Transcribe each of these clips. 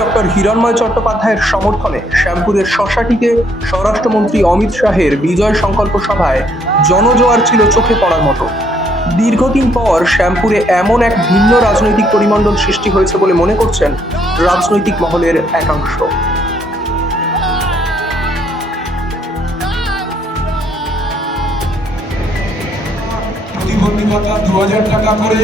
Doctor Hiranmoy চট্টোপাধ্যায়ের সমর্থনে শ্যামপুরের শশাটিতে স্বরাষ্ট্রমন্ত্রী অমিত শাহের বিজয় সংকল্প সভায় জনজোয়ার ছিল চোখে পড়ার মতো। দীর্ঘদিন পর শ্যামপুরে এমন এক ভিন্ন রাজনৈতিক পরিমণ্ডল সৃষ্টি হয়েছে বলে মনে করছেন রাজনৈতিক মহলের একাংশ। প্রতিবন্ধী ভাতা 2000 টাকা করে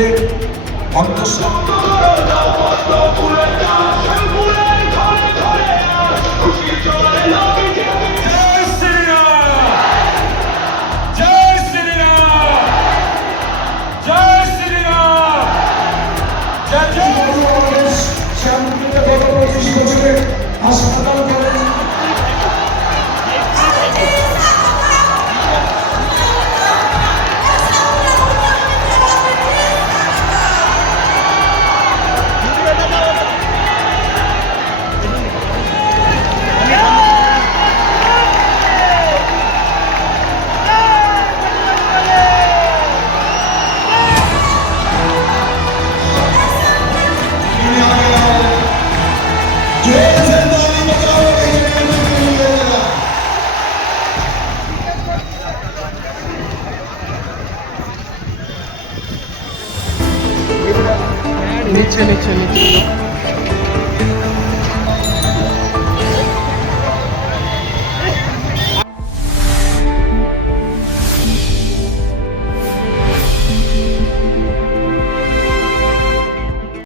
হাসপাতাল করে নিচে নিচে নিচে